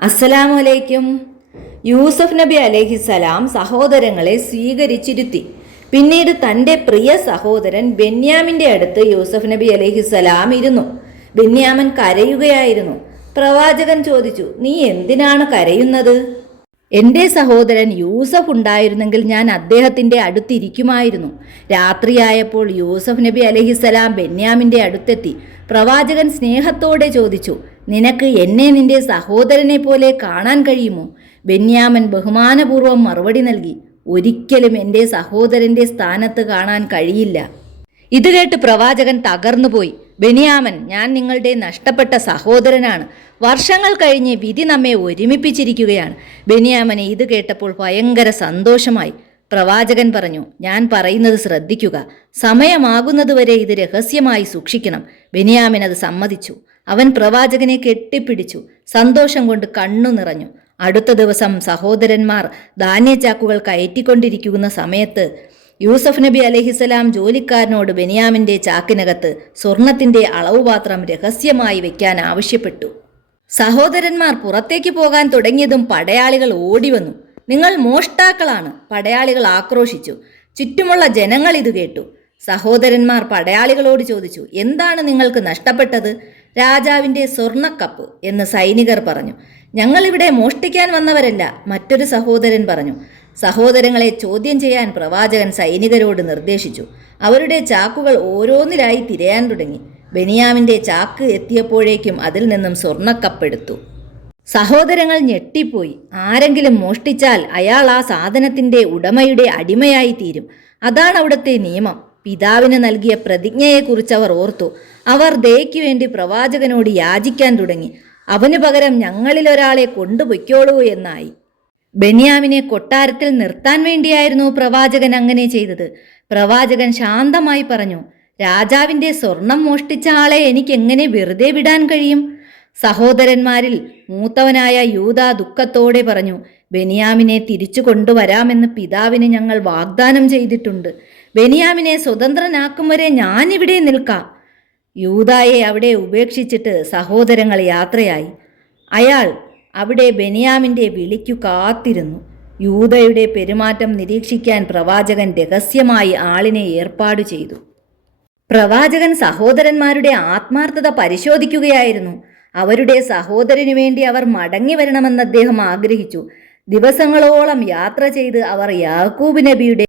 അസ്സലാമലൈക്കും. യൂസഫ് നബി അലൈഹിസലാം സഹോദരങ്ങളെ സ്വീകരിച്ചിരുത്തി. പിന്നീട് തൻ്റെ പ്രിയ സഹോദരൻ ബെന്യാമിൻ്റെ അടുത്ത് യൂസഫ് നബി അലൈഹിസലാം ഇരുന്നു. ബെന്യാമൻ കരയുകയായിരുന്നു. പ്രവാചകൻ ചോദിച്ചു, നീ എന്തിനാണ് കരയുന്നത്? എൻ്റെ സഹോദരൻ യൂസഫ് ഉണ്ടായിരുന്നെങ്കിൽ ഞാൻ അദ്ദേഹത്തിൻ്റെ അടുത്തിരിക്കുമായിരുന്നു. രാത്രിയായപ്പോൾ യൂസഫ് നബി അലൈഹിസലാം ബെന്യാമിൻ്റെ അടുത്തെത്തി. പ്രവാചകൻ സ്നേഹത്തോടെ ചോദിച്ചു, നിനക്ക് എന്നെ നിന്റെ സഹോദരനെ പോലെ കാണാൻ കഴിയുമോ? ബെന്യാമൻ ബഹുമാനപൂർവ്വം മറുപടി നൽകി, ഒരിക്കലും എൻ്റെ സഹോദരൻ്റെ സ്ഥാനത്ത് കാണാൻ കഴിയില്ല. ഇത് കേട്ട് പ്രവാചകൻ തകർന്നുപോയി. ബെന്യാമൻ, ഞാൻ നിങ്ങളുടെ നഷ്ടപ്പെട്ട സഹോദരനാണ്. വർഷങ്ങൾ കഴിഞ്ഞ് വിധി നമ്മെ ഒരുമിപ്പിച്ചിരിക്കുകയാണ്. ബെന്യാമനെ ഇത് കേട്ടപ്പോൾ ഭയങ്കര സന്തോഷമായി. പ്രവാചകൻ പറഞ്ഞു, ഞാൻ പറയുന്നത് ശ്രദ്ധിക്കുക. സമയമാകുന്നതുവരെ ഇത് രഹസ്യമായി സൂക്ഷിക്കണം. ബെന്യാമിൻ അത് സമ്മതിച്ചു. അവൻ പ്രവാചകനെ കെട്ടിപ്പിടിച്ചു. സന്തോഷം കൊണ്ട് കണ്ണു നിറഞ്ഞു. അടുത്ത ദിവസം സഹോദരന്മാർ ധാന്യച്ചാക്കുകൾ കയറ്റിക്കൊണ്ടിരിക്കുന്ന സമയത്ത് യൂസഫ് നബി അലൈഹിസലാം ജോലിക്കാരനോട് ബെന്യാമിൻ്റെ ചാക്കിനകത്ത് സ്വർണത്തിൻ്റെ അളവുപാത്രം രഹസ്യമായി വെക്കാൻ ആവശ്യപ്പെട്ടു. സഹോദരന്മാർ പുറത്തേക്ക് പോകാൻ തുടങ്ങിയതും പടയാളികൾ ഓടിവന്നു. നിങ്ങൾ മോഷ്ടാക്കളാണ്, പടയാളികൾ ആക്രോശിച്ചു. ചുറ്റുമുള്ള ജനങ്ങൾ ഇത് കേട്ടു. സഹോദരന്മാർ പടയാളികളോട് ചോദിച്ചു, എന്താണ് നിങ്ങൾക്ക് നഷ്ടപ്പെട്ടത്? രാജാവിൻ്റെ സ്വർണ്ണക്കപ്പ് എന്ന് സൈനികർ പറഞ്ഞു. ഞങ്ങളിവിടെ മോഷ്ടിക്കാൻ വന്നവരല്ല, മറ്റൊരു സഹോദരൻ പറഞ്ഞു. സഹോദരങ്ങളെ ചോദ്യം ചെയ്യാൻ പ്രവാചകൻ സൈനികരോട് നിർദ്ദേശിച്ചു. അവരുടെ ചാക്കുകൾ ഓരോന്നിലായി തിരയാൻ തുടങ്ങി. ബെന്യാമിൻ്റെ ചാക്ക് എത്തിയപ്പോഴേക്കും അതിൽ നിന്നും സ്വർണ്ണക്കപ്പെടുത്തു. സഹോദരങ്ങൾ ഞെട്ടിപ്പോയി. ആരെങ്കിലും മോഷ്ടിച്ചാൽ അയാൾ ആ സാധനത്തിൻ്റെ ഉടമയുടെ അടിമയായി തീരും. അതാണ് അവിടുത്തെ നിയമം. പിതാവിന് നൽകിയ പ്രതിജ്ഞയെക്കുറിച്ച് അവർ ഓർത്തു. അവർ ദയയ്ക്ക് വേണ്ടി പ്രവാചകനോട് യാചിക്കാൻ തുടങ്ങി. അവന് പകരം ഞങ്ങളിലൊരാളെ കൊണ്ടുപൊയ്ക്കോളൂ എന്നായി. ബെന്യാമിനെ കൊട്ടാരത്തിൽ നിർത്താൻ വേണ്ടിയായിരുന്നു പ്രവാചകൻ അങ്ങനെ ചെയ്തത്. പ്രവാചകൻ ശാന്തമായി പറഞ്ഞു, രാജാവിൻ്റെ സ്വർണം മോഷ്ടിച്ച ആളെ എനിക്കെങ്ങനെ വെറുതെ വിടാൻ കഴിയും? സഹോദരന്മാരിൽ മൂത്തവനായ യൂദ ദുഃഖത്തോടെ പറഞ്ഞു, ബെന്യാമിനെ തിരിച്ചു കൊണ്ടുവരാമെന്ന് പിതാവിന് ഞങ്ങൾ വാഗ്ദാനം ചെയ്തിട്ടുണ്ട്. ബെന്യാമിനെ സ്വതന്ത്രനാക്കും വരെ ഞാനിവിടെ നിൽക്കാം. യൂദായെ അവിടെ ഉപേക്ഷിച്ചിട്ട് സഹോദരങ്ങൾ യാത്രയായി. അയാൾ അവിടെ ബെന്യാമിൻ്റെ വിളിക്കു കാത്തിരുന്നു. യൂദയുടെ പെരുമാറ്റം നിരീക്ഷിക്കാൻ പ്രവാചകൻ രഹസ്യമായി ആളിനെ ഏർപ്പാട് ചെയ്തു. പ്രവാചകൻ സഹോദരന്മാരുടെ ആത്മാർത്ഥത പരിശോധിക്കുകയായിരുന്നു. അവരുടെ സഹോദരനു വേണ്ടി അവർ മടങ്ങി വരണമെന്ന് അദ്ദേഹം ആഗ്രഹിച്ചു. ദിവസങ്ങളോളം യാത്ര ചെയ്ത് അവർ യാക്കൂബ് നബിയുടെ